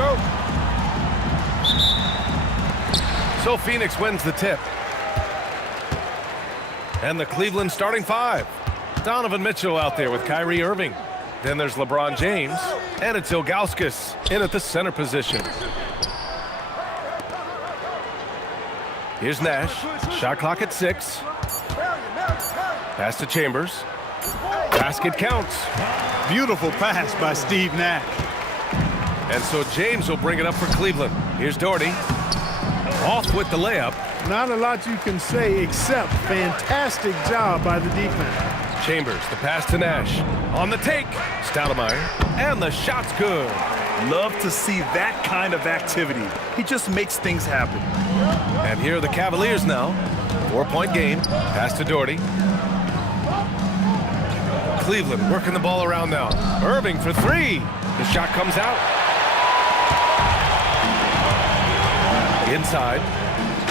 go. So Phoenix wins the tip. And the Cleveland starting five. Donovan Mitchell out there with Kyrie Irving. Then there's LeBron James. And it's Ilgauskas in at the center position. Here's Nash. Shot clock at 6. Pass to Chambers. Basket counts. Beautiful pass by Steve Nash. And so James will bring it up for Cleveland. Here's Doherty. Off with the layup. Not a lot you can say except fantastic job by the defense. Chambers, the pass to Nash. On the take, Stoudemire. And the shot's good. Love to see that kind of activity. He just makes things happen. And here are the Cavaliers now. 4-point game. Pass to Doherty. Cleveland working the ball around now. Irving for 3. The shot comes out. Inside.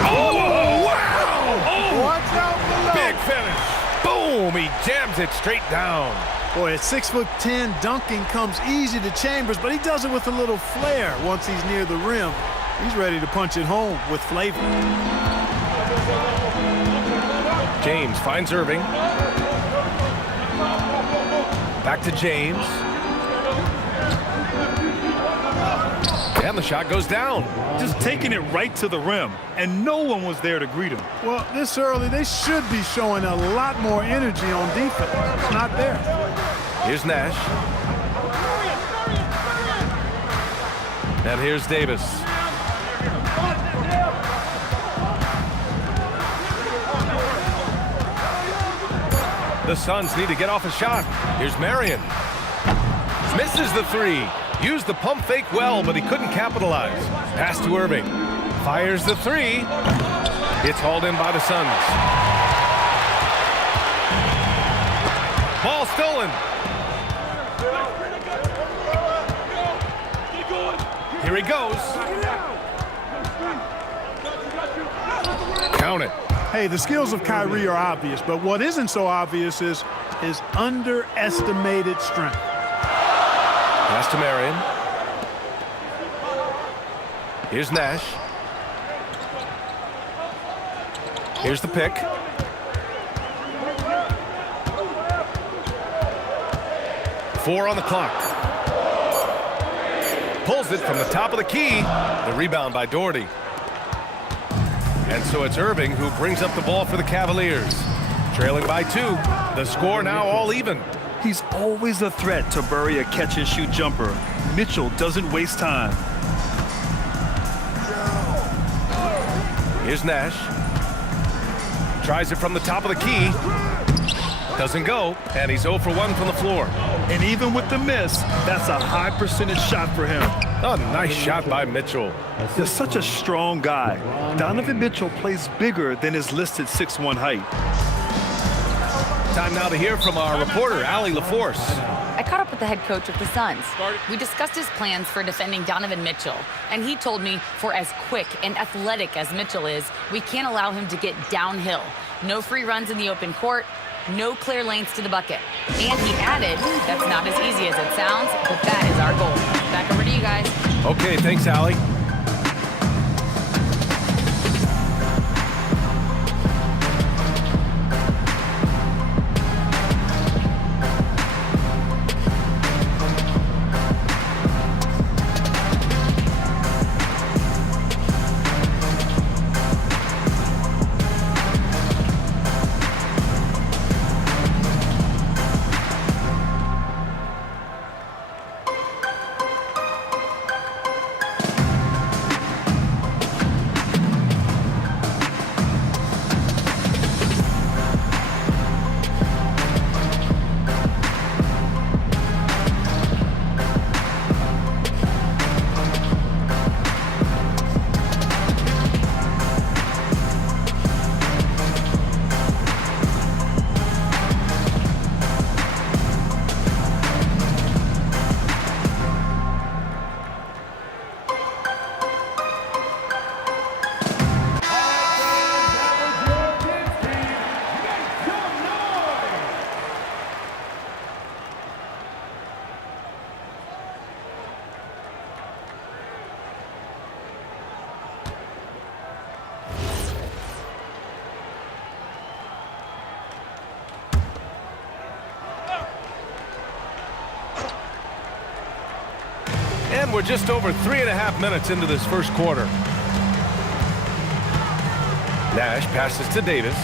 Oh, wow! Oh, watch out below. Big finish. Boom! He jams it straight down. Boy, at 6'10", dunking comes easy to Chambers, but he does it with a little flair once he's near the rim. He's ready to punch it home with flavor. James finds Irving. Back to James. And the shot goes down. Just taking it right to the rim, and no one was there to greet him. Well, this early, they should be showing a lot more energy on defense. It's not there. Here's Nash. And here's Davis. The Suns need to get off a shot. Here's Marion. Misses the 3. Used the pump fake well, but he couldn't capitalize. Pass to Irving. Fires the 3. It's hauled in by the Suns. Ball stolen. Here he goes. Count it. Hey, the skills of Kyrie are obvious, but what isn't so obvious is his underestimated strength. Pass to Marion. Here's Nash. Here's the pick. Four on the clock. Pulls it from the top of the key. The rebound by Doherty. And so it's Irving who brings up the ball for the Cavaliers. Trailing by 2. The score now all even. He's always a threat to bury a catch-and-shoot jumper. Mitchell doesn't waste time. Here's Nash. Tries it from the top of the key. Doesn't go, and he's 0 for 1 from the floor. And even with the miss, that's a high percentage shot for him. A nice shot by Mitchell. He's such a strong guy. Donovan Mitchell plays bigger than his listed 6'1" height. Time now to hear from our reporter, Allie LaForce. I caught up with the head coach of the Suns. We discussed his plans for defending Donovan Mitchell, and he told me for as quick and athletic as Mitchell is, we can't allow him to get downhill. No free runs in the open court, no clear lanes to the bucket. And he added, that's not as easy as it sounds, but that is our goal. Back over to you guys. Okay, thanks, Allie. And we're just over 3.5 minutes into this first quarter. Nash passes to Davis.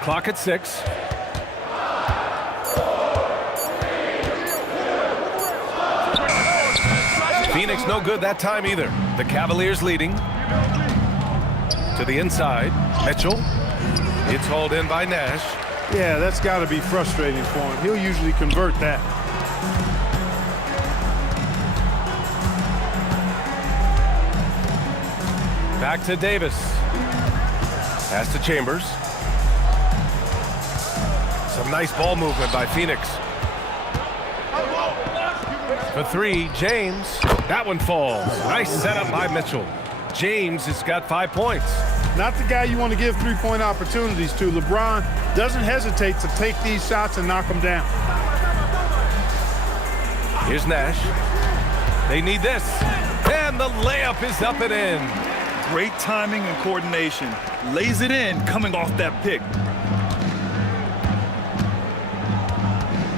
Clock at 6. Phoenix no good that time either. The Cavaliers leading. To the inside. Mitchell. It's hauled in by Nash. Yeah, that's got to be frustrating for him. He'll usually convert that. Back to Davis. Pass to Chambers. Some nice ball movement by Phoenix. For 3, James. That one falls. Nice setup by Mitchell. James has got 5 points. Not the guy you want to give three-point opportunities to. LeBron doesn't hesitate to take these shots and knock them down. Here's Nash. They need this. And the layup is up and in. Great timing and coordination. Lays it in coming off that pick.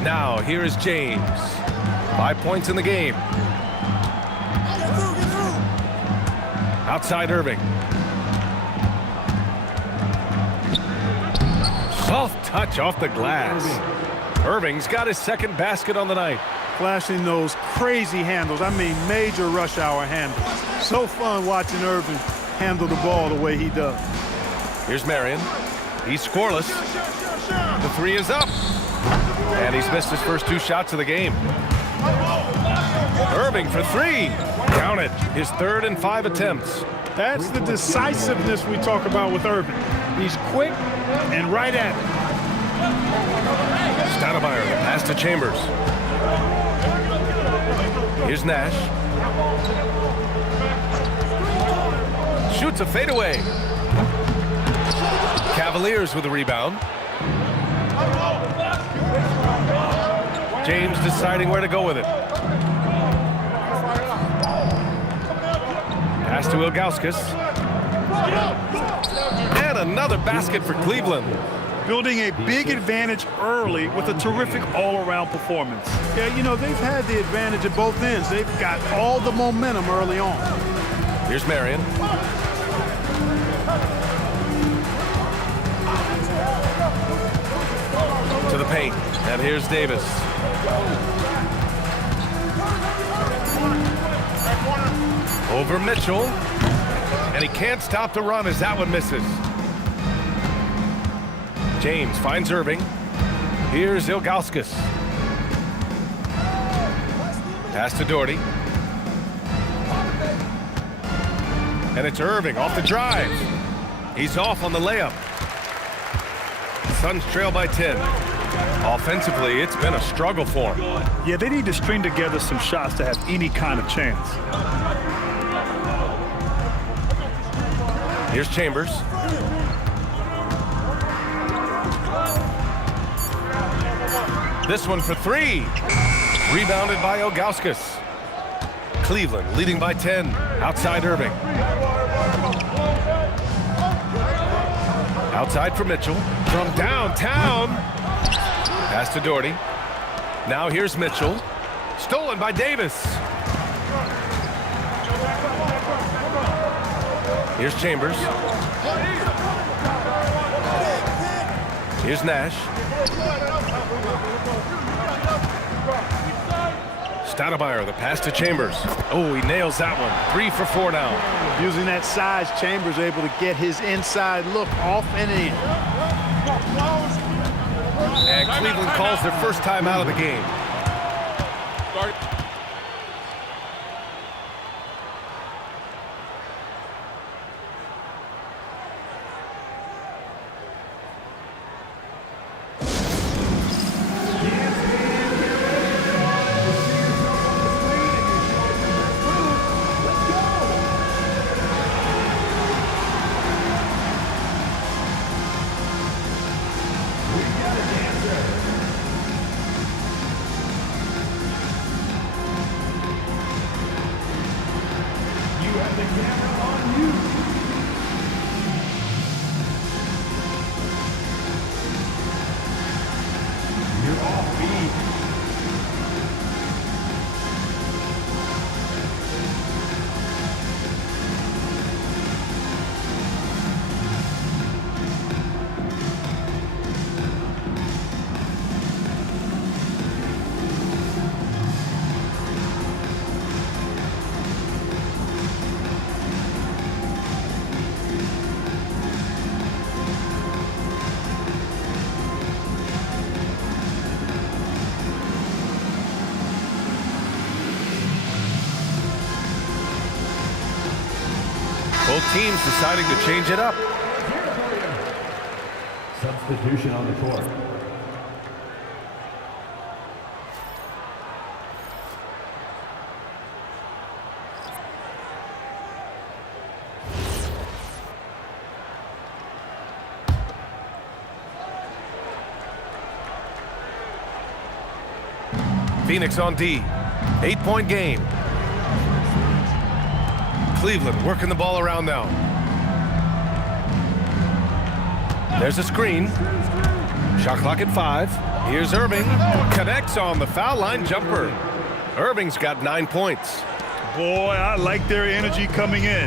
Now, here is James. 5 points in the game. Outside Irving. Soft touch off the glass. Irving's got his second basket on the night. Flashing those crazy handles. I mean, major rush hour handles. So fun watching Irving handle the ball the way he does. Here's Marion. He's scoreless. The 3 is up. And he's missed his first 2 shots of the game. Irving for 3. Count it. His 3rd and 5 attempts. That's the decisiveness we talk about with Irving. He's quick and right at it. Stoudemire, the pass to Chambers. Here's Nash. Shoots a fadeaway. Cavaliers with a rebound. James deciding where to go with it. Pass to Ilgauskas. And another basket for Cleveland. Building a big advantage early with a terrific all-around performance. Yeah, you know, they've had the advantage at both ends. They've got all the momentum early on. Here's Marion. To the paint. And here's Davis. Over Mitchell. And he can't stop the run as that one misses. James finds Irving. Here's Ilgauskas. Pass to Doherty. And it's Irving off the drive. He's off on the layup. Suns trail by 10. Offensively, it's been a struggle for him. Yeah, they need to string together some shots to have any kind of chance. Here's Chambers. This one for 3. Rebounded by Ilgauskas. Cleveland leading by 10. Outside Irving. Outside for Mitchell. From downtown. Pass to Doherty. Now here's Mitchell. Stolen by Davis. Here's Chambers. Here's Nash. Stoudemire, the pass to Chambers. Oh, he nails that one. 3 for 4 now. Using that size, Chambers able to get his inside look off and in. And Cleveland calls their first time out of the game. teams deciding to change it up. Substitution on the court. Phoenix on D. 8-point game. Cleveland working the ball around now. There's a screen. Shot clock at 5. Here's Irving. Connects on the foul line jumper. Irving's got 9 points. Boy, I like their energy coming in.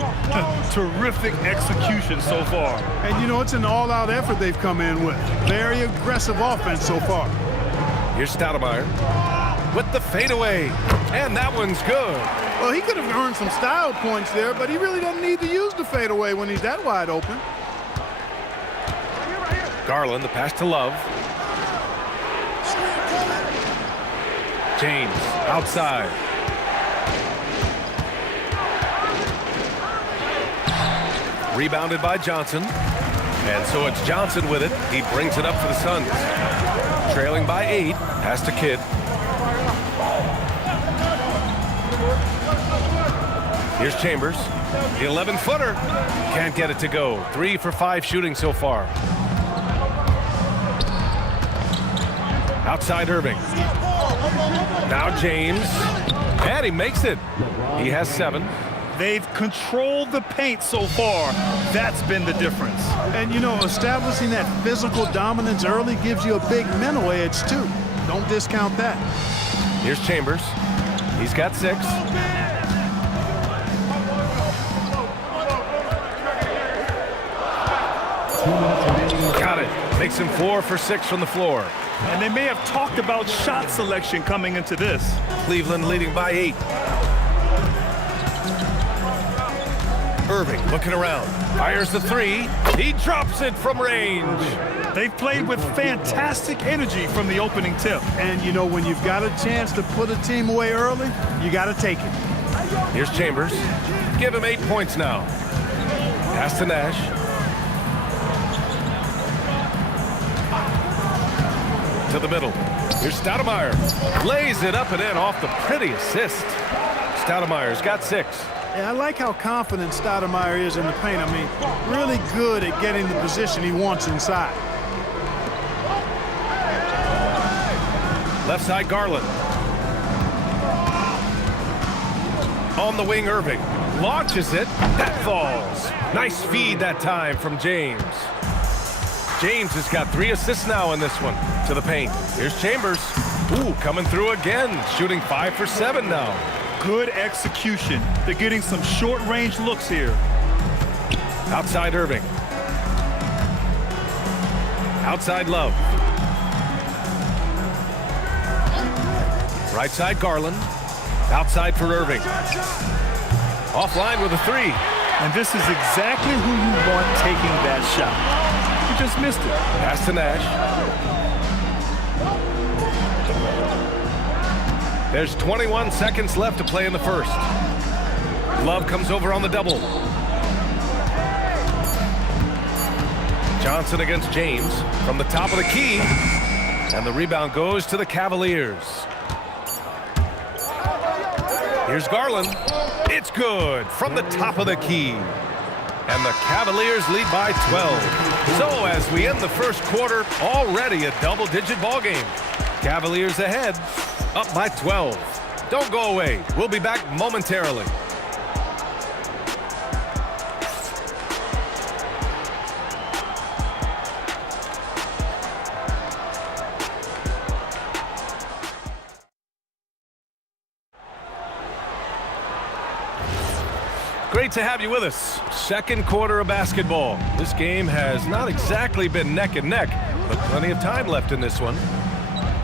Terrific execution so far. And, you know, it's an all-out effort they've come in with. Very aggressive offense so far. Here's Stoudemire with the fadeaway. And that one's good. Well, he could have earned some style points there, but he really doesn't need to use the fadeaway when he's that wide open. Garland, the pass to Love. James, outside. Rebounded by Johnson. And so it's Johnson with it. He brings it up for the Suns. Trailing by 8. Pass to Kidd. Here's Chambers. The 11-footer. Can't get it to go. 3 for 5 shooting so far. Outside Irving. Now James. And he makes it. He has 7. They've controlled the paint so far. That's been the difference. And, you know, establishing that physical dominance early gives you a big mental edge, too. Don't discount that. Here's Chambers. He's got 6. Got it. Makes him 4 for 6 from the floor. And they may have talked about shot selection coming into this. Cleveland leading by 8. Irving looking around. Fires the 3. He drops it from range. They've played with fantastic energy from the opening tip. And, you know, when you've got a chance to put a team away early, you got to take it. Here's Chambers. Give him 8 points now. Pass to Nash. To the middle. Here's Stoudemire. Lays it up and in off the pretty assist. Stoudemire's got 6. Yeah, I like how confident Stoudemire is in the paint. I mean, really good at getting the position he wants inside. Left side Garland. On the wing Irving. Launches it. That falls. Nice feed that time from James. James has got 3 assists now in this one. To the paint. Here's Chambers. Ooh, coming through again. Shooting 5 for 7 now. Good execution. They're getting some short-range looks here. Outside Irving. Outside Love. Right side Garland. Outside for Irving. Offline with a 3. And this is exactly who you want taking that shot. He just missed it. Pass to Nash. There's 21 seconds left to play in the first. Love comes over on the double. Johnson against James from the top of the key. And the rebound goes to the Cavaliers. Here's Garland. It's good from the top of the key. And the Cavaliers lead by 12. So as we end the first quarter, already a double-digit ball game. Cavaliers ahead, up by 12. Don't go away. We'll be back momentarily. Great to have you with us. Second quarter of basketball. This game has not exactly been neck and neck, but plenty of time left in this one.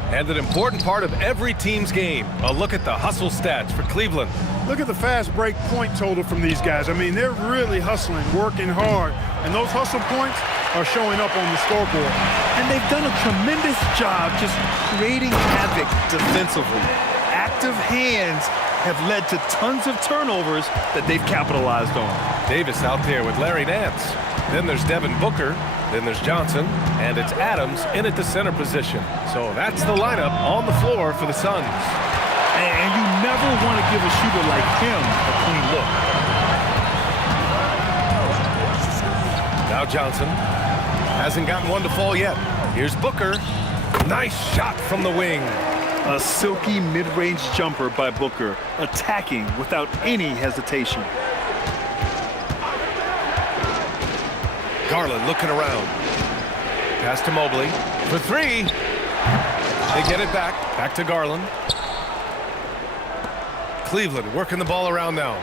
And an important part of every team's game, a look at the hustle stats for Cleveland. Look at the fast break point total from these guys. I mean, they're really hustling, working hard, and those hustle points are showing up on the scoreboard. And they've done a tremendous job just creating havoc defensively. Active hands have led to tons of turnovers that they've capitalized on. Davis out there with Larry Nance. Then there's Devin Booker. Then there's Johnson. And it's Adams in at the center position. So that's the lineup on the floor for the Suns. And you never want to give a shooter like him a clean look. Now Johnson hasn't gotten one to fall yet. Here's Booker. Nice shot from the wing. A silky mid-range jumper by Booker, attacking without any hesitation. Garland looking around. Pass to Mobley for three. They get it back. Back to Garland. Cleveland working the ball around now.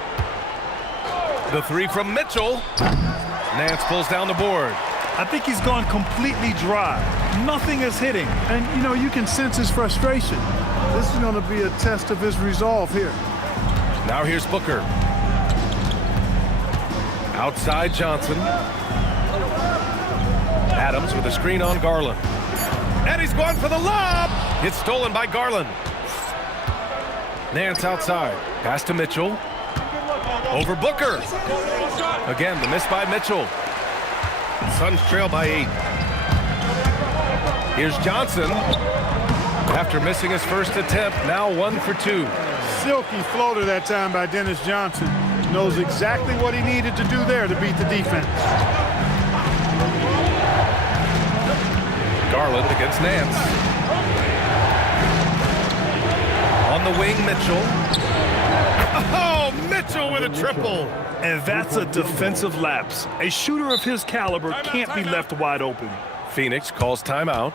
The three from Mitchell. Nance pulls down the board. I think he's gone completely dry. Nothing is hitting. And, you know, you can sense his frustration. This is going to be a test of his resolve here. Now here's Booker. Outside Johnson. Adams with a screen on Garland. And he's going for the lob. It's stolen by Garland. Nance outside. Pass to Mitchell. Over Booker. Again, the miss by Mitchell. Suns trail by 8. Here's Johnson. After missing his first attempt, now 1 for 2. Silky floater that time by Dennis Johnson. Knows exactly what he needed to do there to beat the defense. Garland against Nance. On the wing, Mitchell. Oh, Mitchell with a triple. And that's a defensive lapse. A shooter of his caliber can't be left wide open. Phoenix calls timeout.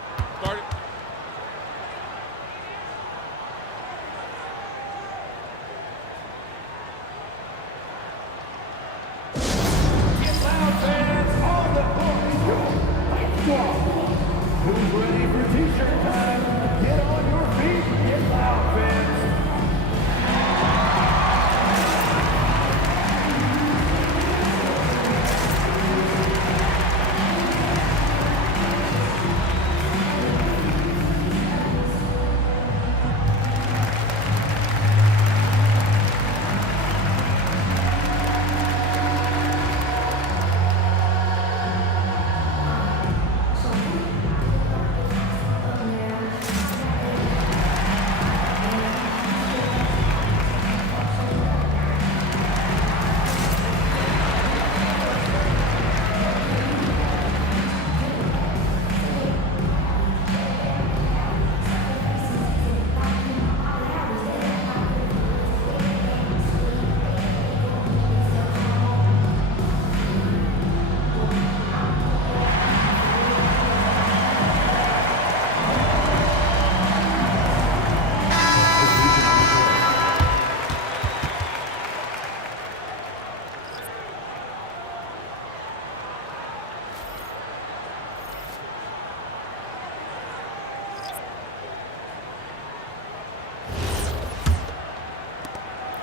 Who's ready for t-shirt time? Get on your feet, get loud, fans.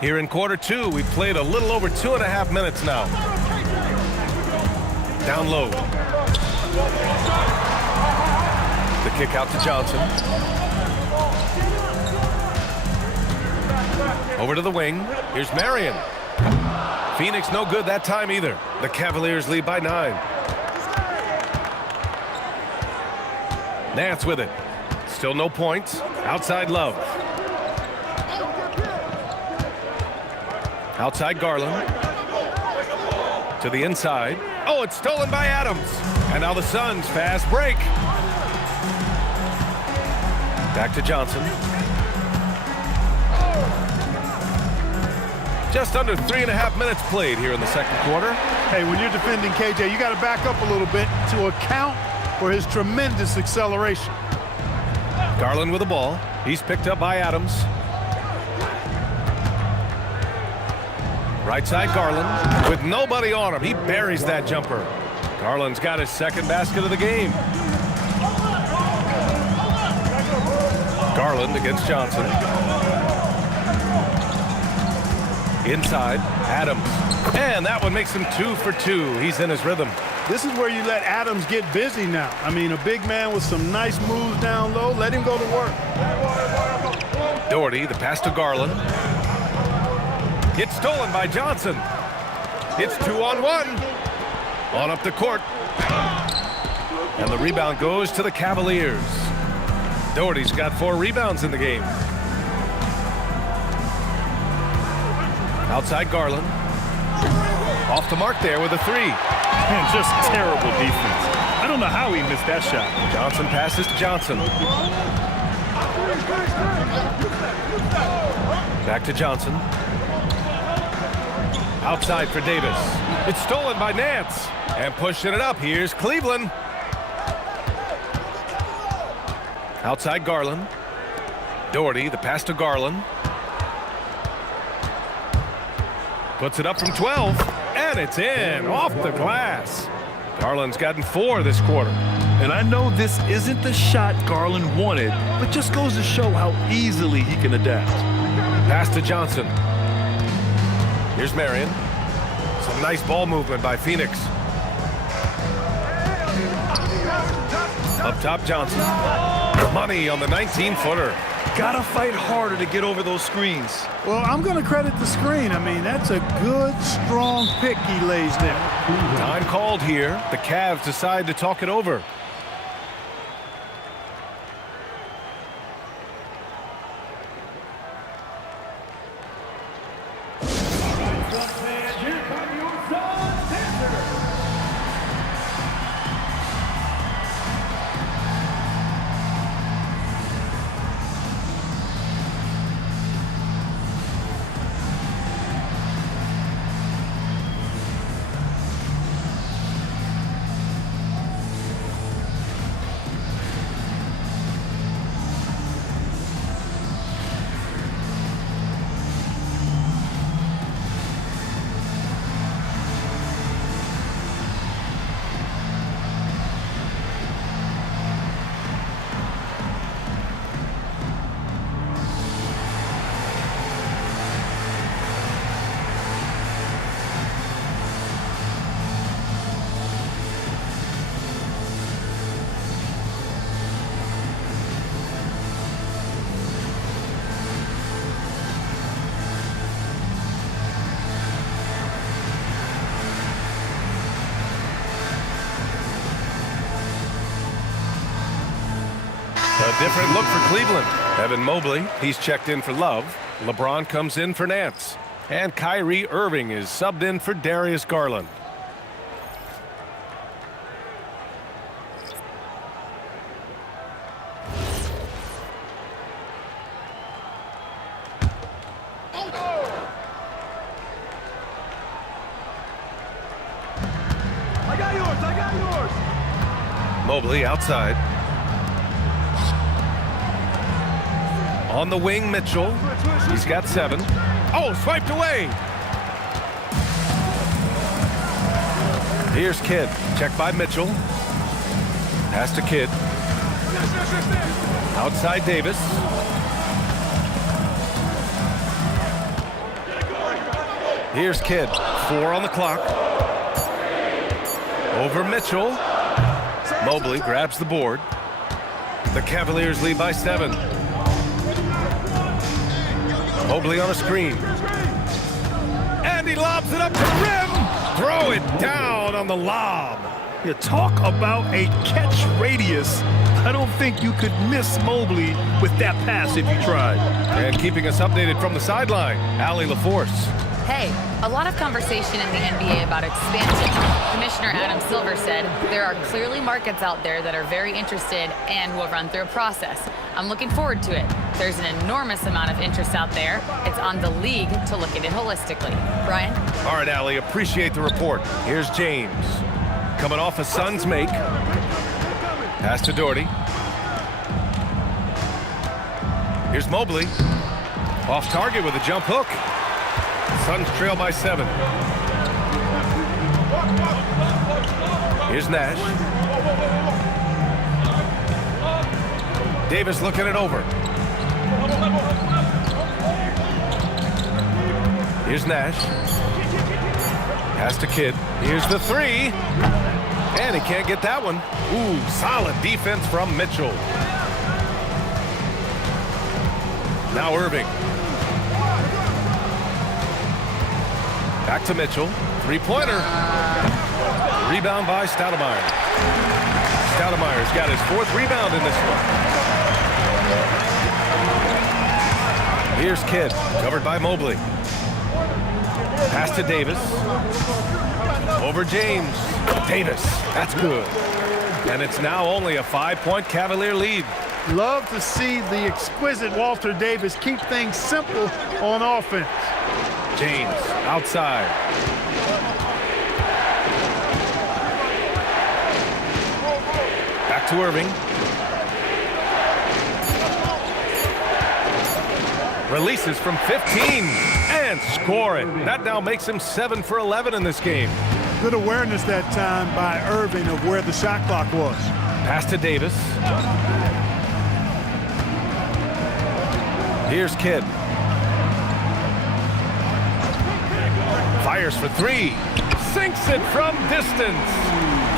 Here in quarter 2, we've played a little over 2.5 minutes now. Down low. The kick out to Johnson. Over to the wing. Here's Marion. Phoenix no good that time either. The Cavaliers lead by 9. Nance with it. Still no points. Outside Love. Outside Garland. To the inside. Oh, it's stolen by Adams. And now the Suns fast break. Back to Johnson. Just under 3.5 minutes played here in the second quarter. Hey, when you're defending KJ, you got to back up a little bit to account for his tremendous acceleration. Garland with the ball. He's picked up by Adams. Right side Garland with nobody on him. He buries that jumper. Garland's got his second basket of the game. Garland against Johnson. Inside, Adams. And that one makes him 2 for 2. He's in his rhythm. This is where you let Adams get busy now. I mean, a big man with some nice moves down low. Let him go to work. Doherty, the pass to Garland. It's stolen by Johnson. It's 2-on-1. On up the court. And the rebound goes to the Cavaliers. Doherty's got 4 rebounds in the game. Outside Garland. Off the mark there with a 3. Man, just terrible defense. I don't know how he missed that shot. Johnson passes to Johnson. Back to Johnson. Outside for Davis. It's stolen by Nance. And pushing it up, here's Cleveland. Outside Garland. Doherty, the pass to Garland. Puts it up from 12. And it's in, off the glass. Garland's gotten 4 this quarter. And I know this isn't the shot Garland wanted, but just goes to show how easily he can adapt. Pass to Johnson. Here's Marion. Some nice ball movement by Phoenix. Up top, Johnson. Money on the 19-footer. Gotta fight harder to get over those screens. Well, I'm going to credit the screen. I mean, that's a good, strong pick he lays there. Time called here. The Cavs decide to talk it over. Here come your Suns dancers. A different look for Cleveland. Evan Mobley, he's checked in for Love. LeBron comes in for Nance. And Kyrie Irving is subbed in for Darius Garland. I got yours. Mobley outside. On the wing, Mitchell. He's got 7. Oh, swiped away. Here's Kidd. Check by Mitchell. Pass to Kidd. Outside Davis. Here's Kidd. 4 on the clock. Over Mitchell. Mobley grabs the board. The Cavaliers lead by 7. Mobley on a screen. And he lobs it up to the rim. Throw it down on the lob. You talk about a catch radius. I don't think you could miss Mobley with that pass if you tried. And keeping us updated from the sideline, Allie LaForce. Hey, a lot of conversation in the NBA about expansion. Commissioner Adam Silver said there are clearly markets out there that are very interested and will run through a process. I'm looking forward to it. There's an enormous amount of interest out there. It's on the league to look at it holistically. Brian? All right, Allie, appreciate the report. Here's James. Coming off a Suns make. Pass to Doherty. Here's Mobley. Off target with a jump hook. Suns trail by 7. Here's Nash. Davis looking it over. Here's Nash. Pass to Kidd. Here's the 3. And he can't get that one. Ooh, solid defense from Mitchell. Now Irving. Back to Mitchell. Three-pointer. Rebound by Stoudemire. Stoudemire's got his 4th rebound in this one. Here's Kidd, covered by Mobley. Pass to Davis. Over James. Davis, that's good. And it's now only a 5-point Cavalier lead. Love to see the exquisite Walter Davis keep things simple on offense. James, outside. Back to Irving. Releases from 15 and score it. That now makes him 7 for 11 in this game. Good awareness that time by Irving of where the shot clock was. Pass to Davis. Here's Kidd. Fires for 3. Sinks it from distance.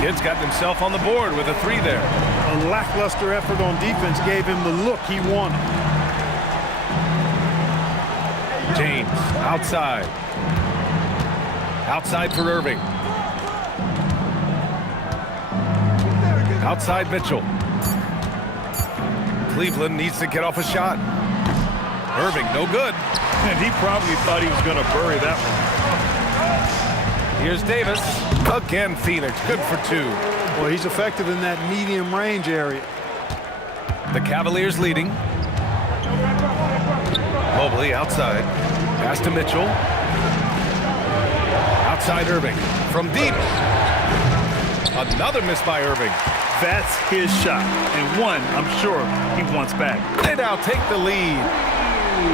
Kidd's gotten himself on the board with a 3 there. A lackluster effort on defense gave him the look he wanted. James, outside. Outside for Irving. Outside Mitchell. Cleveland needs to get off a shot. Irving, no good. And he probably thought he was going to bury that one. Here's Davis. Again, Phoenix, good for 2. Well, he's effective in that medium range area. The Cavaliers leading. Mobley outside. Pass to Mitchell. Outside Irving. From deep. Another miss by Irving. That's his shot, and one I'm sure he wants back. They now take the lead.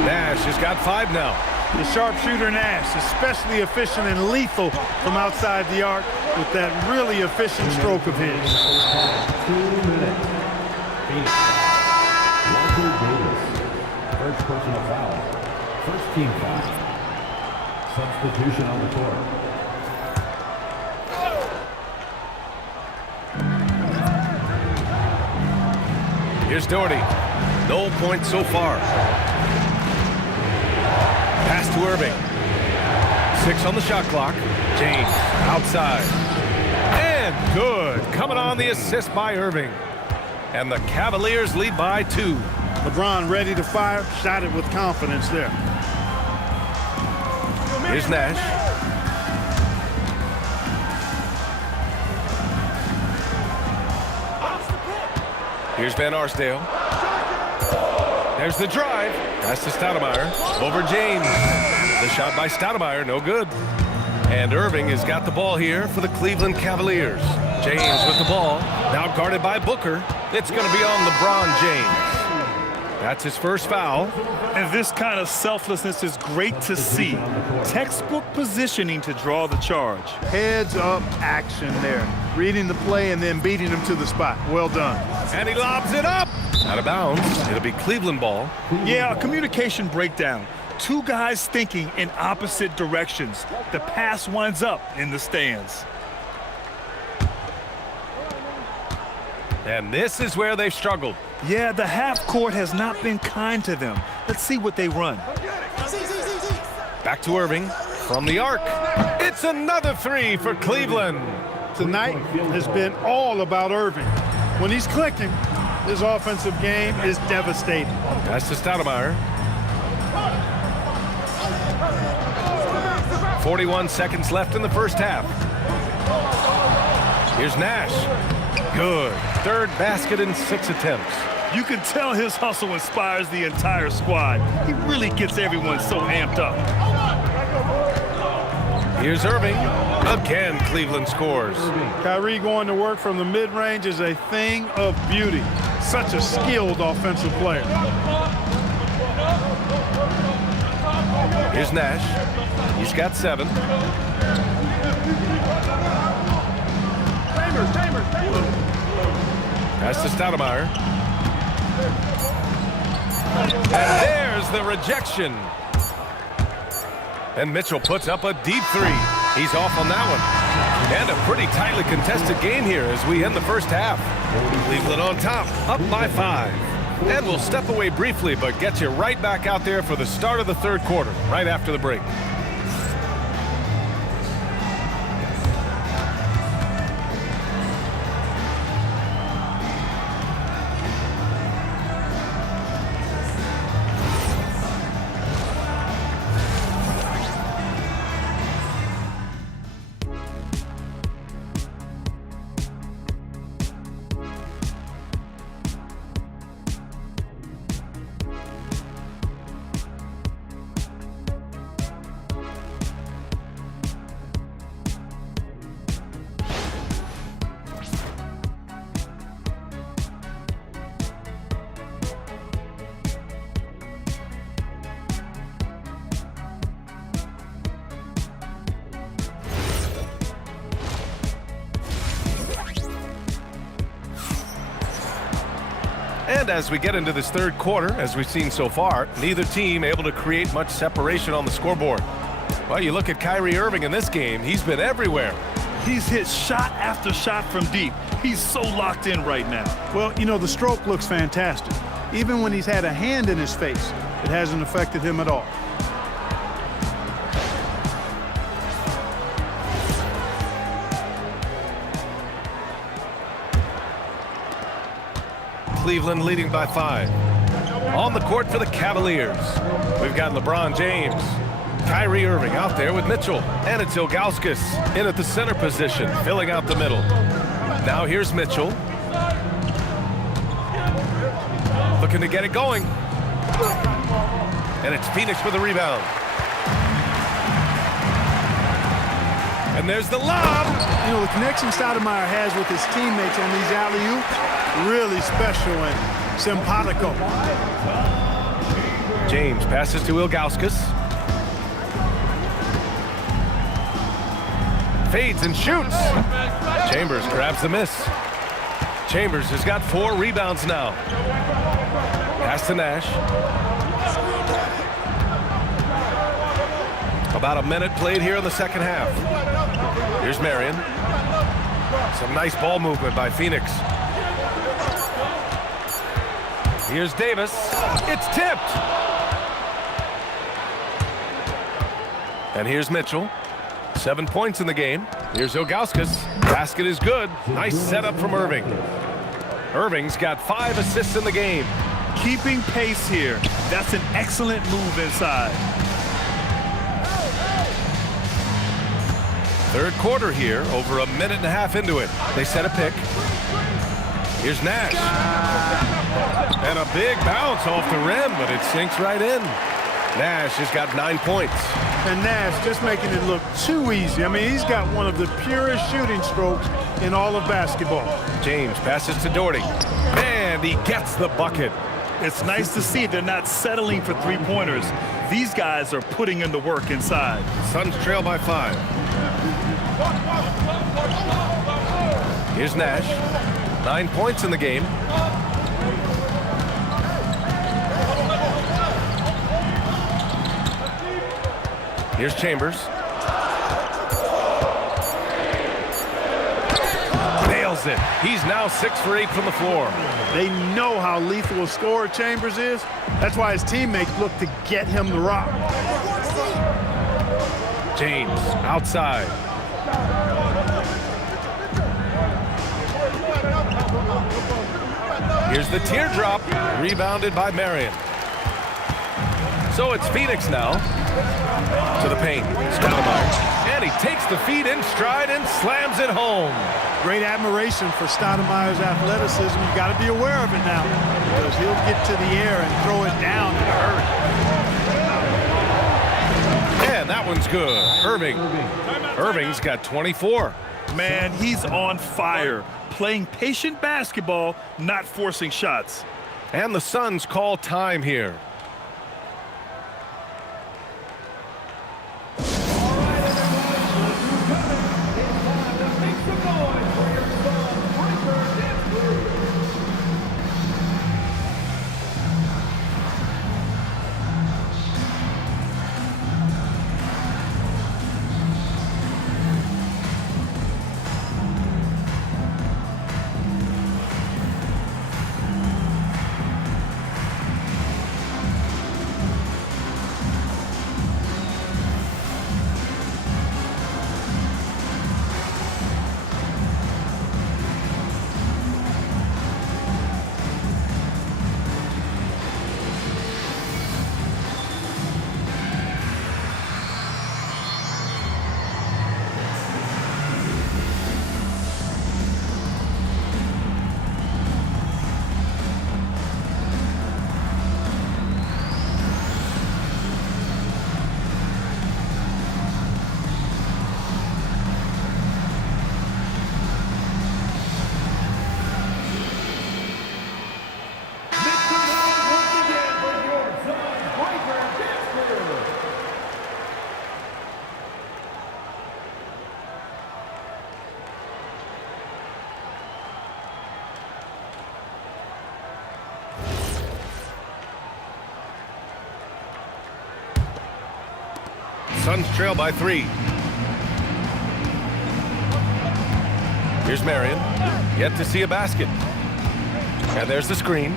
Nash has got 5 now. The sharpshooter Nash, especially efficient and lethal from outside the arc with that really efficient stroke of his. 2 minutes. Phoenix. Walter Davis. First personal foul. First team foul. Substitution on the court. Here's Doherty. No points so far. Pass to Irving. 6 on the shot clock. James outside. And good. Coming on the assist by Irving. And the Cavaliers lead by 2. LeBron ready to fire, shot it with confidence there. Here's Nash. Here's Van Arsdale. There's the drive. Pass to Stoudemire. Over James. The shot by Stoudemire, no good. And Irving has got the ball here for the Cleveland Cavaliers. James with the ball. Now guarded by Booker. It's going to be on LeBron James. That's his first foul. And this kind of selflessness is great to see. Textbook positioning to draw the charge. Heads up action there. Reading the play and then beating him to the spot. Well done. And he lobs it up. Out of bounds. It'll be Cleveland ball. Yeah, a communication breakdown. 2 guys thinking in opposite directions. The pass winds up in the stands. And this is where they've struggled. Yeah, the half court has not been kind to them. Let's see what they run. Back to Irving from the arc. It's another 3 for Cleveland. Tonight has been all about Irving. When he's clicking, his offensive game is devastating. Pass to Stoudemire. 41 seconds left in the first half. Here's Nash. Good. 3rd basket in 6 attempts. You can tell his hustle inspires the entire squad. He really gets everyone so amped up. Here's Irving. Again, Cleveland scores. Kyrie going to work from the mid-range is a thing of beauty. Such a skilled offensive player. Here's Nash. He's got 7. Pass to Stoudemire. And there's the rejection. And Mitchell puts up a deep 3. He's off on that one. And a pretty tightly contested game here as we end the first half. Cleveland on top, up by 5. And we'll step away briefly, but get you right back out there for the start of the 3rd quarter, right after the break. And as we get into this third quarter, as we've seen so far, neither team able to create much separation on the scoreboard. Well, you look at Kyrie Irving in this game, he's been everywhere. He's hit shot after shot from deep. He's so locked in right now. Well, you know, the stroke looks fantastic. Even when he's had a hand in his face, it hasn't affected him at all. Cleveland leading by 5. On the court for the Cavaliers, we've got LeBron James. Kyrie Irving out there with Mitchell. And it's Ilgauskas in at the center position, filling out the middle. Now here's Mitchell. Looking to get it going. And it's Phoenix with a rebound. And there's the lob. You know, the connection Stoudemire has with his teammates on these alley-oops, really special and simpatico. James passes to Ilgauskas. Fades and shoots. Chambers grabs the miss. Chambers has got 4 rebounds now. Pass to Nash. About a minute played here in the second half. Here's Marion. Some nice ball movement by Phoenix. Here's Davis. It's tipped. And here's Mitchell. 7 points in the game. Here's Ilgauskas. Basket is good. Nice setup from Irving. Irving's got 5 assists in the game. Keeping pace here. That's an excellent move inside. Third quarter here, over a minute and a half into it. They set a pick. Here's Nash. And a big bounce off the rim, but it sinks right in. Nash has got 9 points. And Nash just making it look too easy. I mean, he's got one of the purest shooting strokes in all of basketball. James passes to Doherty. And he gets the bucket. It's nice to see they're not settling for three-pointers. These guys are putting in the work inside. Suns trail by 5. Here's Nash. 9 points in the game. Here's Chambers. Nails it. He's now 6 for 8 from the floor. They know how lethal a scorer Chambers is. That's why his teammates look to get him the rock. James outside. Here's the teardrop, rebounded by Marion. So it's Phoenix now. To the paint, Stoudemire. And he takes the feed in stride and slams it home. Great admiration for Stoudemire's athleticism. You got to be aware of it now, because he'll get to the air and throw it down in a hurry. And that one's good. Irving's got 24. Man, he's on fire. Playing patient basketball, not forcing shots. And the Suns call time here. Suns trail by 3. Here's Marion. Yet to see a basket. And there's the screen.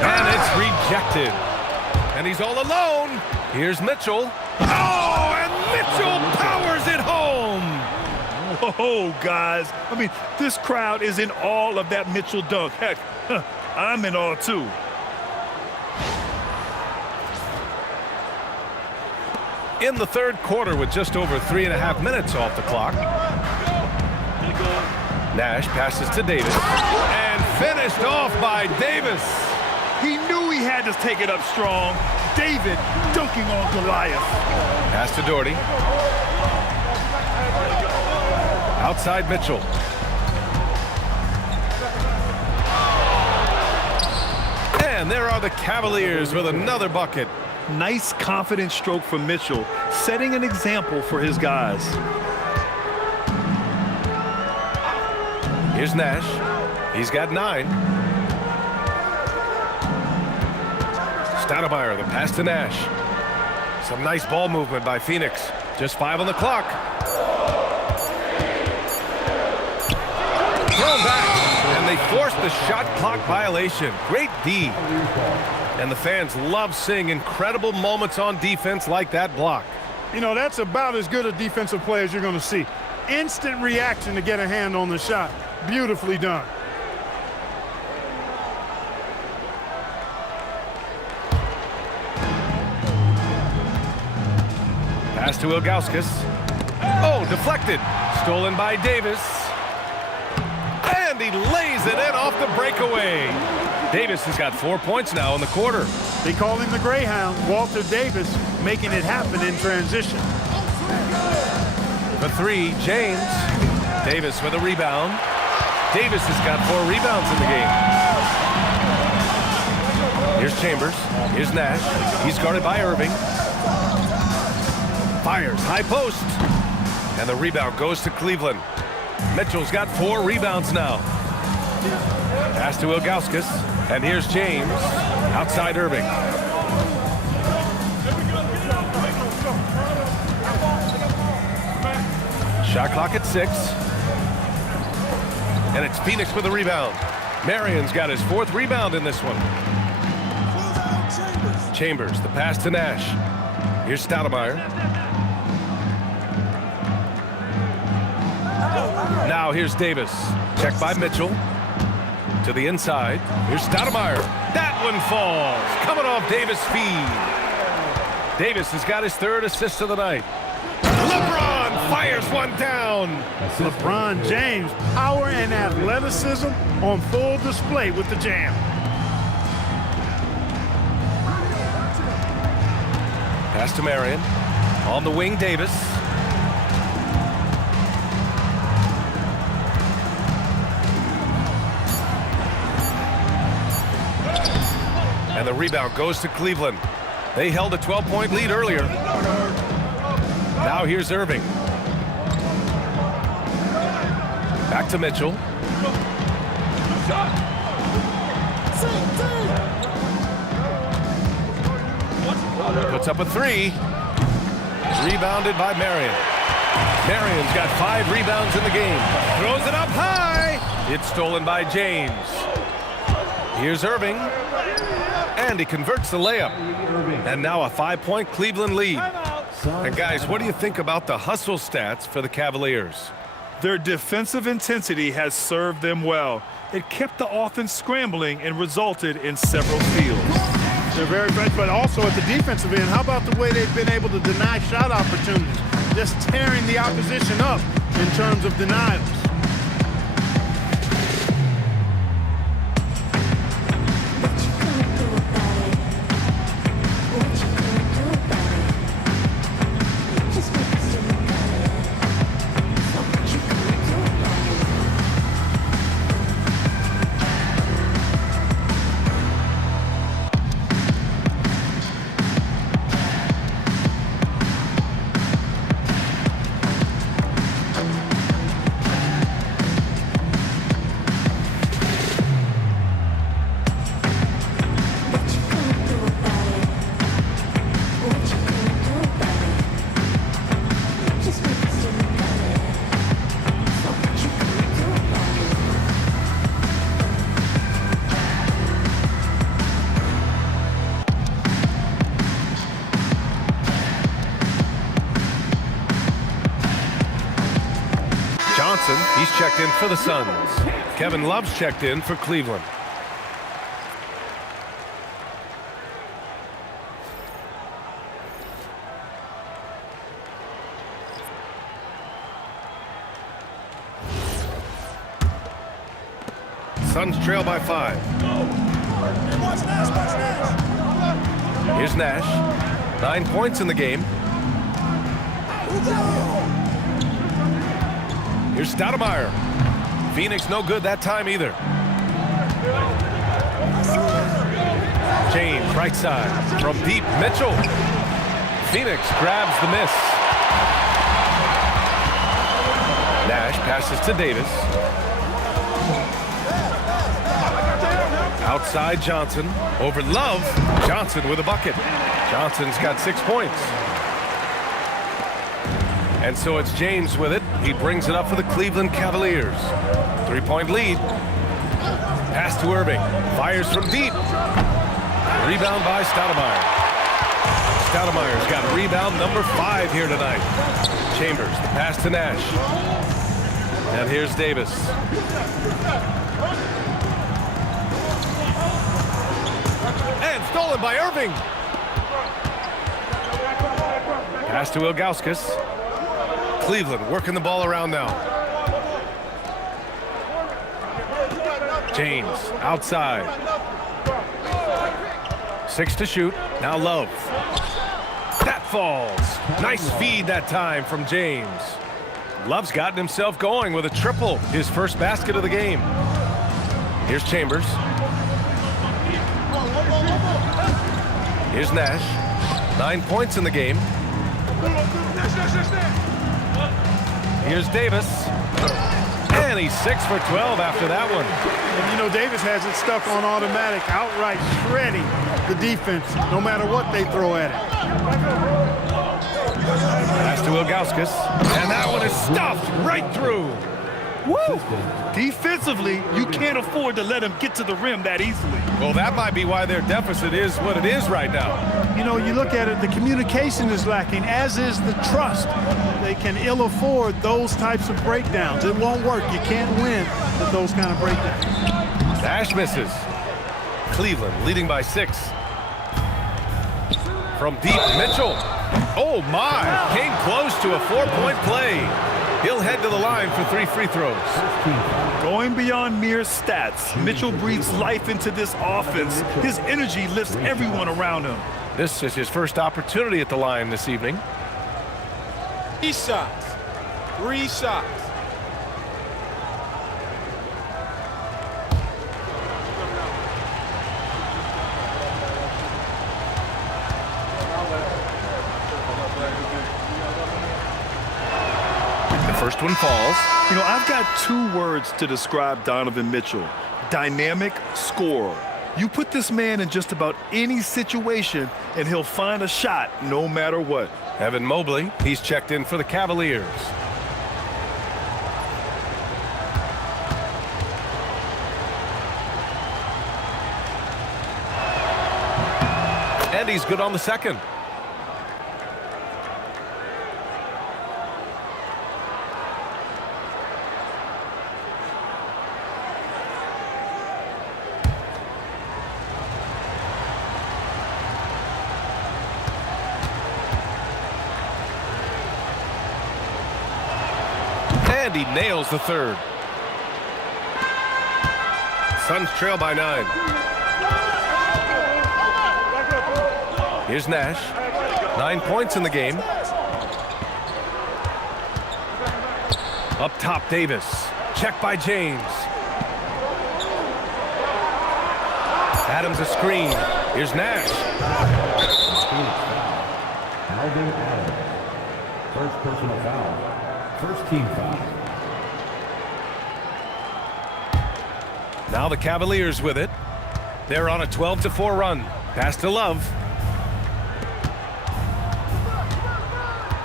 And it's rejected. And he's all alone. Here's Mitchell. Oh, and Mitchell powers it home. Oh, guys. I mean, this crowd is in awe of that Mitchell dunk. Heck, I'm in awe, too. In the third quarter with just over 3.5 minutes off the clock. Nash passes to Davis. And finished off by Davis. He knew he had to take it up strong. David dunking on Goliath. Pass to Doherty. Outside Mitchell. And there are the Cavaliers with another bucket. Nice, confident stroke from Mitchell, setting an example for his guys. Here's Nash. He's got 9. Stoudemire, the pass to Nash. Some nice ball movement by Phoenix. Just 5 on the clock. Thrown back, and they forced the shot clock violation. Great D. And the fans love seeing incredible moments on defense like that block. You know, that's about as good a defensive play as you're going to see. Instant reaction to get a hand on the shot. Beautifully done. Pass to Ilgauskas. Oh, deflected. Stolen by Davis. And he lays it in off the breakaway. Davis has got 4 points now in the quarter. They call him the Greyhound. Walter Davis making it happen in transition. For 3, James. Davis with a rebound. Davis has got 4 rebounds in the game. Here's Chambers. Here's Nash. He's guarded by Irving. Fires, high post. And the rebound goes to Cleveland. Mitchell's got 4 rebounds now. Pass to Ilgauskas. And here's James. Outside Irving. Shot clock at 6. And it's Phoenix with a rebound. Marion's got his 4th rebound in this one. Chambers, the pass to Nash. Here's Stoudemire. Now here's Davis. Checked by Mitchell. To the inside. Here's Stoudemire. That one falls. Coming off Davis' feed. Davis has got his 3rd assist of the night. LeBron fires one down. LeBron James, power and athleticism on full display with the jam. Pass to Marion. On the wing, Davis. And the rebound goes to Cleveland. They held a 12-point lead earlier. Now here's Irving. Back to Mitchell. Puts up a 3. Rebounded by Marion. Marion's got 5 rebounds in the game. Throws it up high. It's stolen by James. Here's Irving. And he converts the layup. And now a 5-point Cleveland lead. And guys, what do you think about the hustle stats for the Cavaliers? Their defensive intensity has served them well. It kept the offense scrambling and resulted in several steals. They're very great, but also at the defensive end, how about the way they've been able to deny shot opportunities? Just tearing the opposition up in terms of denials. He's checked in for the Suns. Kevin Love's checked in for Cleveland. Suns trail by 5. Here's Nash. 9 points in the game. Here's Stoudemire. Phoenix no good that time either. James, right side. From deep, Mitchell. Phoenix grabs the miss. Nash passes to Davis. Outside Johnson. Over Love. Johnson with a bucket. Johnson's got 6 points. And so it's James with it. He brings it up for the Cleveland Cavaliers. 3-point lead. Pass to Irving. Fires from deep. Rebound by Stoudemire. Stoudemire's got rebound number 5 here tonight. Chambers, the pass to Nash. And here's Davis. And stolen by Irving. Pass to Ilgauskas. Cleveland working the ball around now. James outside. 6 to shoot. Now Love. That falls. Nice feed that time from James. Love's gotten himself going with a triple. His first basket of the game. Here's Chambers. Here's Nash. 9 points in the game. Here's Davis. And he's 6 for 12 after that one. And you know, Davis has it stuck on automatic, outright shredding the defense, no matter what they throw at it. Pass to Ilgauskas. And that one is stuffed right through. Woo! Defensively, you can't afford to let him get to the rim that easily. Well, that might be why their deficit is what it is right now. You know, you look at it, the communication is lacking, as is the trust. They can ill afford those types of breakdowns. It won't work. You can't win with those kind of breakdowns. Nash misses. Cleveland leading by 6. From deep, Mitchell. Oh, my. Came close to a 4-point play. He'll head to the line for 3 free throws. Going beyond mere stats, Mitchell breathes life into this offense. His energy lifts everyone around him. This is his first opportunity at the line this evening. 3 shots. 3 shots. First one falls. You know, I've got 2 words to describe Donovan Mitchell. Dynamic scorer. You put this man in just about any situation, and he'll find a shot no matter what. Evan Mobley, he's checked in for the Cavaliers. And he's good on the second. And he nails the third. Suns trail by 9. Here's Nash. 9 points in the game. Up top, Davis. Check by James. Adams a screen. Here's Nash. Alvin Adams. First personal foul. First team foul. Now the Cavaliers with it. They're on a 12-4 run. Pass to Love.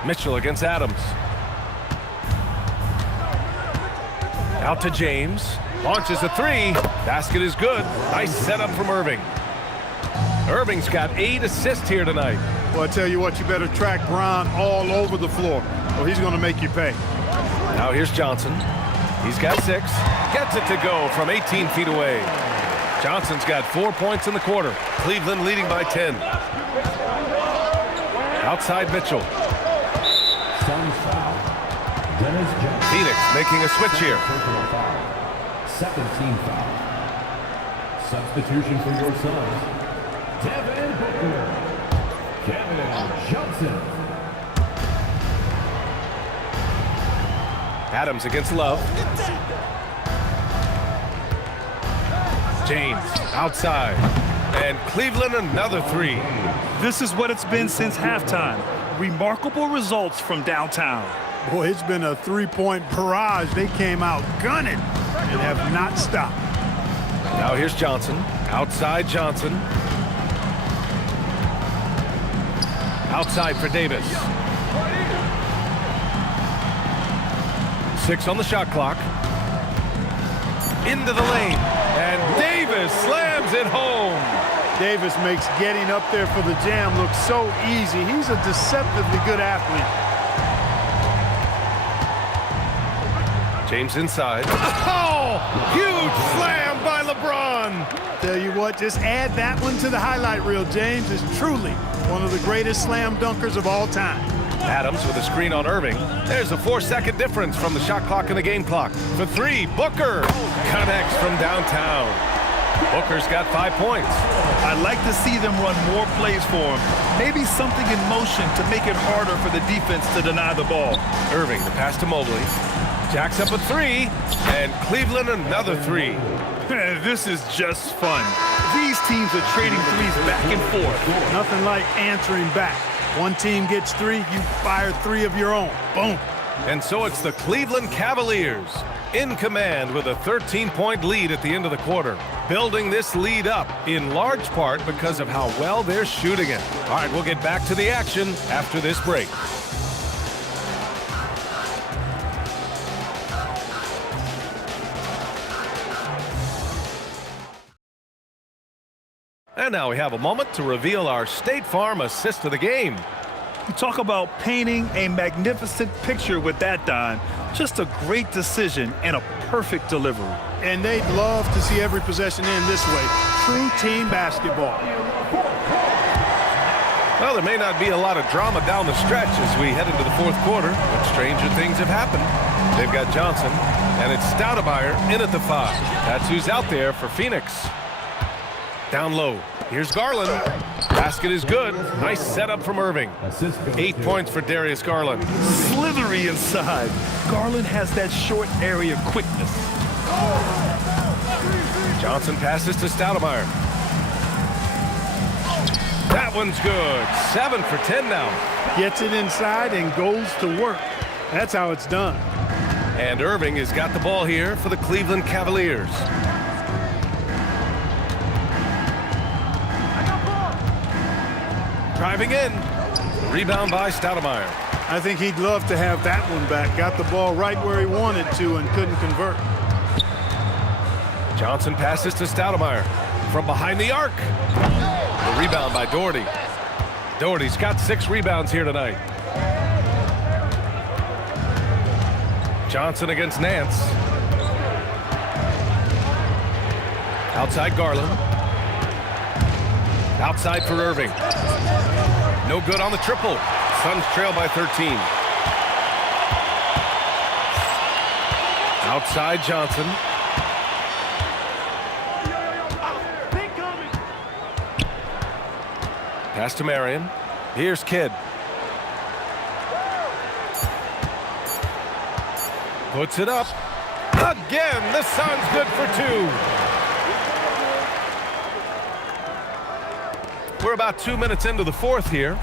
Mitchell against Adams. Out to James. Launches a 3. Basket is good. Nice setup from Irving. Irving's got 8 assists here tonight. Well, I tell you what, you better track Brown all over the floor, or he's going to make you pay. Now here's Johnson. He's got 6. Gets it to go from 18 feet away. Johnson's got 4 points in the quarter. Cleveland leading by 10. Outside Mitchell. Suns foul. Dennis Johnson. Phoenix making a switch here. Personal foul. Second team foul. Substitution for your Suns. Devin Booker. Kevin Johnson. Adams against Love. James outside. And Cleveland another 3. This is what it's been since halftime. Remarkable results from downtown. Boy, it's been a three-point barrage. They came out gunning and have not stopped. Now here's Johnson. Outside Johnson. Outside for Davis. 6 on the shot clock. Into the lane. And Davis slams it home. Davis makes getting up there for the jam look so easy. He's a deceptively good athlete. James inside. Oh! Huge slam by LeBron. Tell you what, just add that one to the highlight reel. James is truly one of the greatest slam dunkers of all time. Adams with a screen on Irving. There's a 4-second difference from the shot clock and the game clock. For 3, Booker connects from downtown. Booker's got 5 points. I'd like to see them run more plays for him. Maybe something in motion to make it harder for the defense to deny the ball. Irving, the pass to Mobley. Jacks up a 3, and Cleveland another 3. This is just fun. These teams are trading threes back and forth. Nothing like answering back. One team gets 3, you fire 3 of your own. Boom. And so it's the Cleveland Cavaliers in command with a 13-point lead at the end of the quarter. Building this lead up in large part because of how well they're shooting it. All right, we'll get back to the action after this break. And now we have a moment to reveal our State Farm assist of the game. You talk about painting a magnificent picture with that dime. Just a great decision and a perfect delivery. And they'd love to see every possession end this way. True team basketball. Well, there may not be a lot of drama down the stretch as we head into the fourth quarter, but stranger things have happened. They've got Johnson, and it's Stoudemire in at the 5. That's who's out there for Phoenix. Down low. Here's Garland. Basket is good. Nice setup from Irving. 8 points for Darius Garland. Slithery inside. Garland has that short area quickness. Johnson passes to Stoudemire. That one's good. 7 for 10 now. Gets it inside and goes to work. That's how it's done. And Irving has got the ball here for the Cleveland Cavaliers. Driving in. Rebound by Stoudemire. I think he'd love to have that one back. Got the ball right where he wanted to and couldn't convert. Johnson passes to Stoudemire from behind the arc. The rebound by Doherty. Doherty's got 6 rebounds here tonight. Johnson against Nance. Outside Garland. Outside for Irving. No good on the triple. Suns trail by 13. Outside Johnson. Pass to Marion. Here's Kidd. Puts it up. Again, the Suns good for 2. We're about 2 minutes into the fourth here.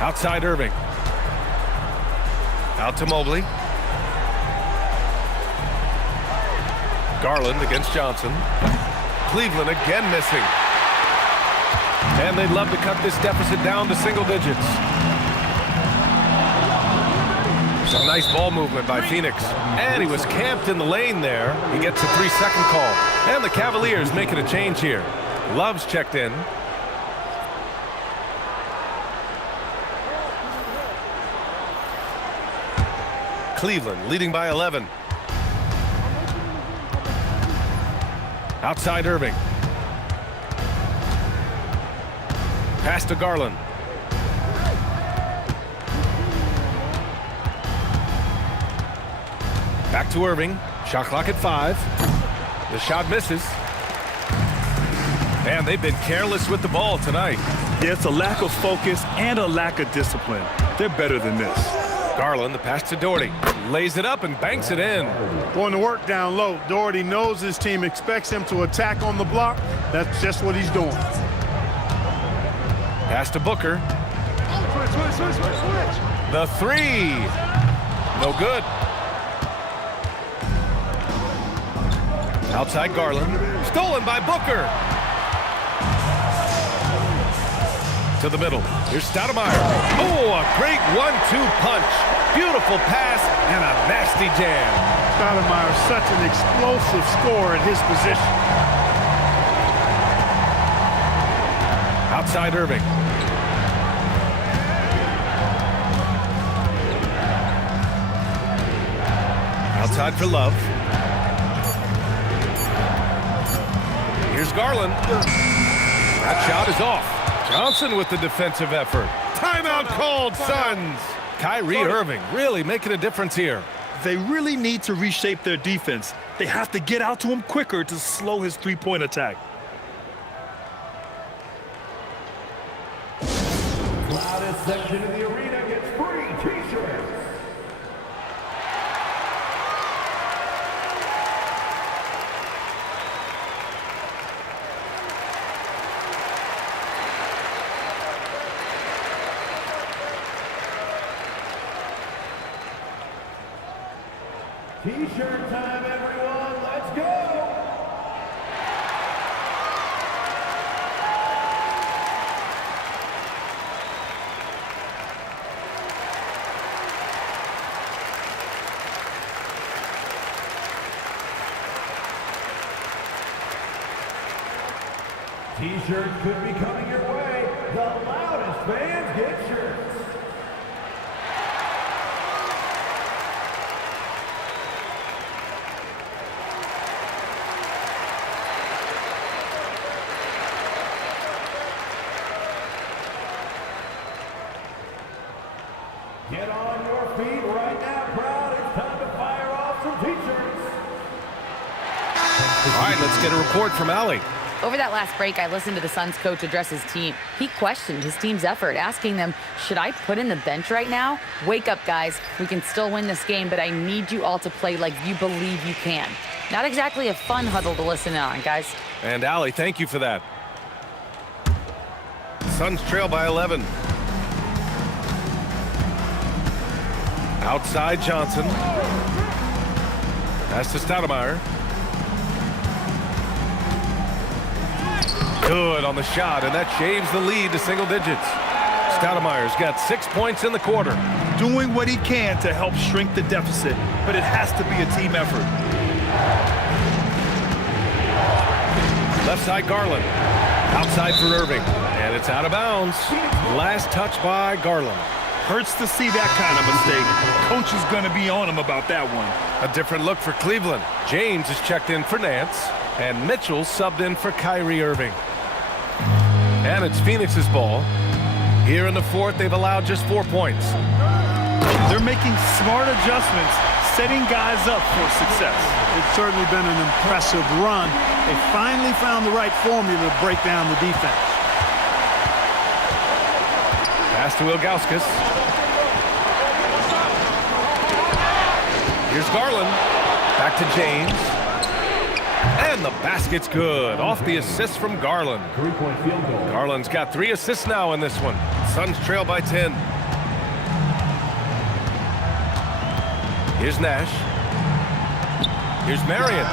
Outside Irving. Out to Mobley. Garland against Johnson. Cleveland again missing. And they'd love to cut this deficit down to single digits. Some nice ball movement by Phoenix. And he was camped in the lane there. He gets a 3-second call. And the Cavaliers making a change here. Love's checked in. Cleveland leading by 11. Outside Irving. Pass to Garland. Back to Irving. Shot clock at 5. The shot misses. And they've been careless with the ball tonight. Yeah, it's a lack of focus and a lack of discipline. They're better than this. Garland, the pass to Doherty. Lays it up and banks it in. Going to work down low. Doherty knows his team expects him to attack on the block. That's just what he's doing. Pass to Booker. The 3. No good. Outside Garland. Stolen by Booker. To the middle. Here's Stoudemire. Oh, a great 1-2 punch. Beautiful pass and a nasty jam. Stoudemire, such an explosive scorer at his position. Outside Irving. Outside for Love. Here's Garland. That shot is off. Johnson with the defensive effort. Timeout called, Suns. Kyrie Irving really making a difference here. They really need to reshape their defense. They have to get out to him quicker to slow his three-point attack. Loudest section of the arena gets free T-shirts. T-shirt time, everyone. Let's go. T-shirts could be coming your way. The loudest fans get shirts. Get on your feet right now, crowd. It's time to fire off some T-shirts. All right, let's get a report from Allie. Over that last break, I listened to the Suns coach address his team. He questioned his team's effort, asking them, should I put in the bench right now? Wake up, guys. We can still win this game, but I need you all to play like you believe you can. Not exactly a fun huddle to listen on, guys. And Allie, thank you for that. Suns trail by 11. Outside Johnson. Pass to Stoudemire. Good on the shot, and that shaves the lead to single digits. Stoudemire's got 6 points in the quarter. Doing what he can to help shrink the deficit, but it has to be a team effort. Left side Garland. Outside for Irving. And it's out of bounds. Last touch by Garland. Hurts to see that kind of mistake. Coach is going to be on him about that one. A different look for Cleveland. James is checked in for Nance. And Mitchell subbed in for Kyrie Irving. And it's Phoenix's ball. Here in the fourth, they've allowed just 4 points. They're making smart adjustments, setting guys up for success. It's certainly been an impressive run. They finally found the right formula to break down the defense. Pass to Ilgauskas. Here's Garland. Back to James. And the basket's good. Off the assist from Garland. 3-point field goal. Garland's got 3 assists now in this one. Suns trail by 10. Here's Nash. Here's Marion.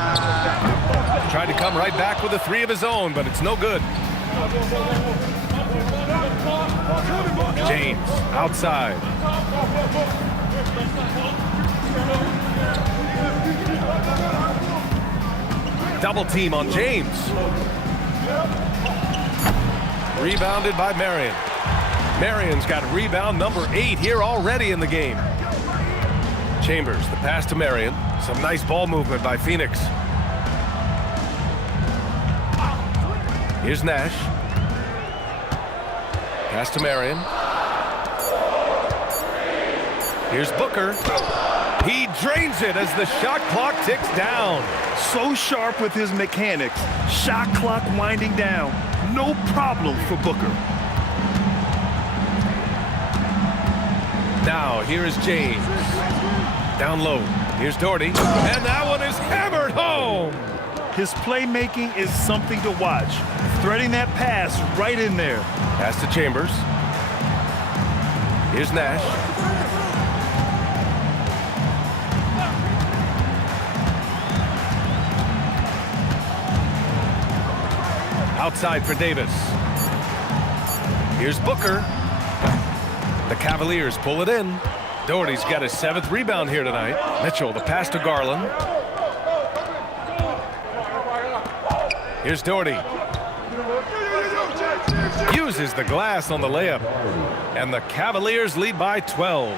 Tried to come right back with a 3 of his own, but it's no good. James outside. Double team on James. Rebounded by Marion. Marion's got rebound number 8 here already in the game. Chambers, the pass to Marion. Some nice ball movement by Phoenix. Here's Nash. Pass to Marion. Here's Booker. He drains it as the shot clock ticks down. So sharp with his mechanics. Shot clock winding down. No problem for Booker. Now, here is James. Down low. Here's Doherty. And that one is hammered home. His playmaking is something to watch. Threading that pass right in there. Pass to Chambers. Here's Nash. Outside for Davis. Here's Booker. The Cavaliers pull it in. Doherty's got his 7th rebound here tonight. Mitchell, the pass to Garland. Here's Doherty. Uses the glass on the layup. And the Cavaliers lead by 12.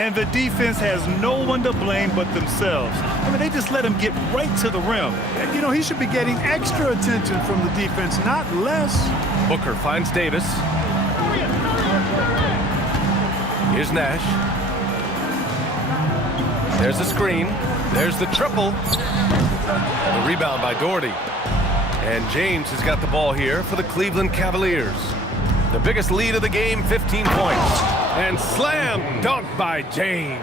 And the defense has no one to blame but themselves. I mean, they just let him get right to the rim. And, you know, he should be getting extra attention from the defense, not less. Booker finds Davis. Here's Nash. There's the screen. There's the triple. The rebound by Doherty. And James has got the ball here for the Cleveland Cavaliers. The biggest lead of the game, 15 points. And slam dunk by James.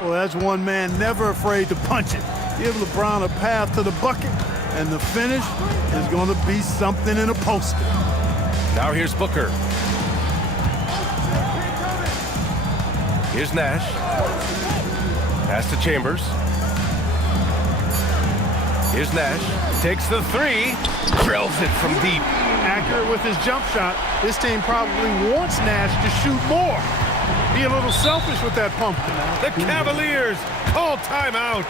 Well, that's one man never afraid to punch it. Give LeBron a path to the bucket, and the finish is going to be something in a poster. Now here's Booker. Here's Nash. Pass to Chambers. Here's Nash. Takes the 3. Drills it from deep. Accurate with his jump shot. This team probably wants Nash to shoot more. Be a little selfish with that pump. The Cavaliers call timeout.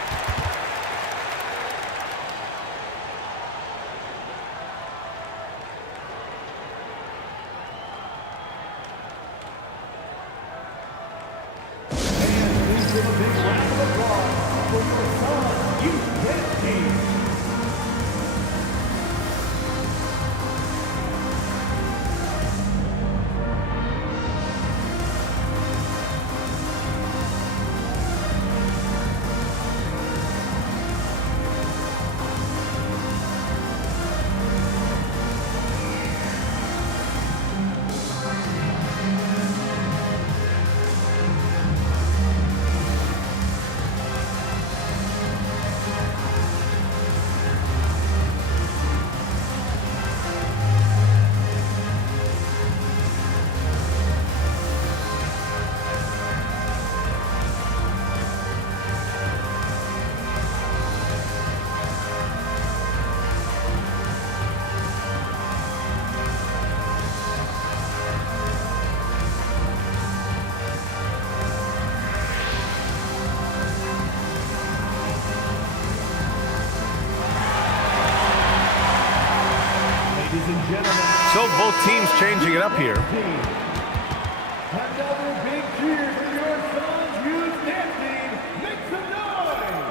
So both teams changing it up here. Another big cheer for your Suns youth dance team. Make some noise!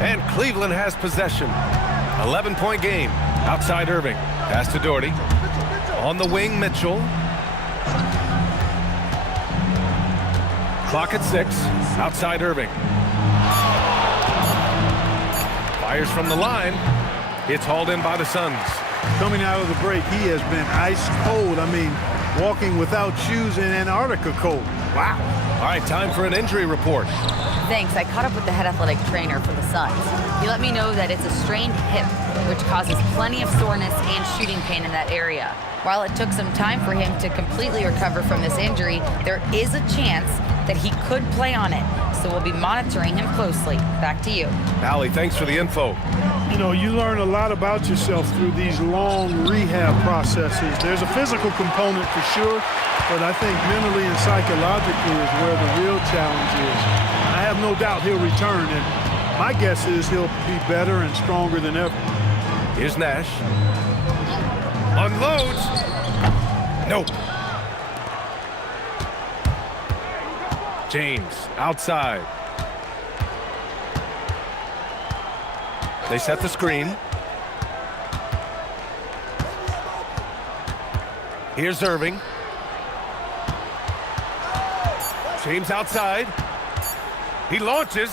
And Cleveland has possession. 11-point game. Outside Irving. Pass to Doherty. On the wing, Mitchell. Clock at 6. Outside Irving. Fires from the line. It's hauled in by the Suns. Coming out of the break, he has been ice cold. I mean, walking without shoes in Antarctica cold. Wow. All right, time for an injury report. Thanks. I caught up with the head athletic trainer for the Suns. He let me know that it's a strained hip, which causes plenty of soreness and shooting pain in that area. While it took some time for him to completely recover from this injury, there is a chance that he could play on it. So we'll be monitoring him closely. Back to you. Allie, thanks for the info. You know, you learn a lot about yourself through these long rehab processes. There's a physical component for sure, but I think mentally and psychologically is where the real challenge is. I have have no doubt he'll return, and my guess is he'll be better and stronger than ever. Here's Nash. Unloads. Nope. James outside. They set the screen. Here's Irving. James outside. He launches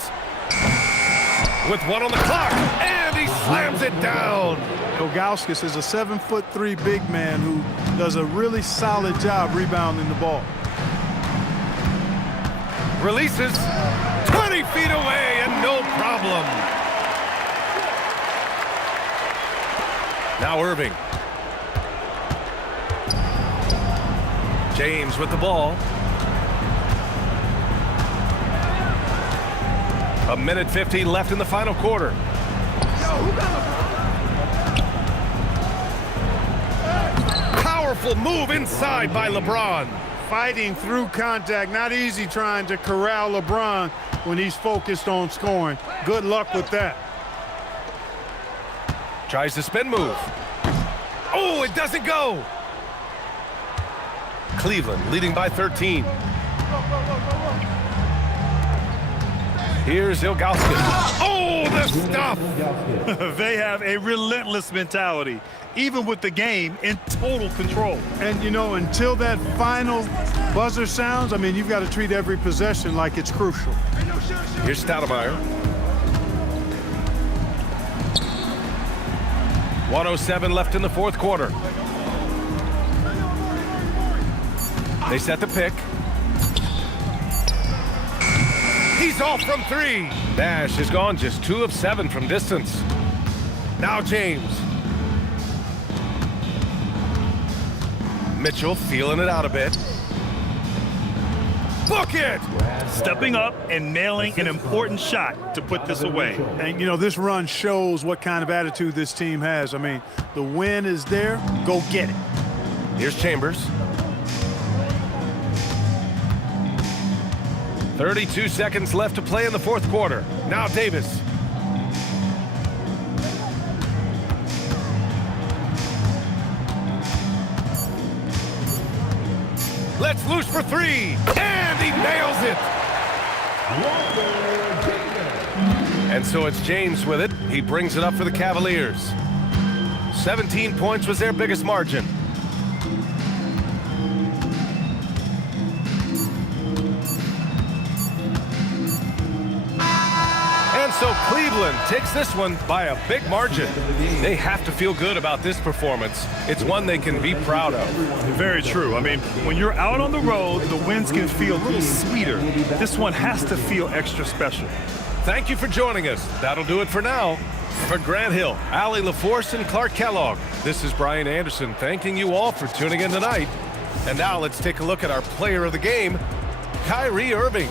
with one on the clock, and he slams it down. Ilgauskas is a 7'3" big man who does a really solid job rebounding the ball. Releases 20 feet away and no problem. Now Irving. James with the ball. 1:50 left in the final quarter. Powerful move inside by LeBron. Fighting through contact, not easy trying to corral LeBron when he's focused on scoring. Good luck with that. Tries the spin move. Oh, it doesn't go. Cleveland leading by 13. Here's Ilgauskas. Oh, the stuff! They have a relentless mentality, even with the game in total control. And, you know, until that final buzzer sounds, I mean, you've got to treat every possession like it's crucial. Here's Stoudemire. 1:07 left in the fourth quarter. They set the pick. He's off from three. Nash has gone just 2 of 7 from distance. Now James. Mitchell feeling it out a bit. Book it! Stepping up and nailing an important shot to put this away. And, you know, this run shows what kind of attitude this team has. I mean, the win is there. Go get it. Here's Chambers. 32 seconds left to play in the fourth quarter. Now Davis. Let's loose for 3, and he nails it. And so it's James with it. He brings it up for the Cavaliers. 17 points was their biggest margin. And so Cleveland takes this one by a big margin. They have to feel good about this performance. It's one they can be proud of. Very true. I mean, when you're out on the road, the wins can feel a little sweeter. This one has to feel extra special. Thank you for joining us. That'll do it for now. For Grant Hill, Allie LaForce, and Clark Kellogg, this is Brian Anderson thanking you all for tuning in tonight. And now let's take a look at our player of the game, Kyrie Irving.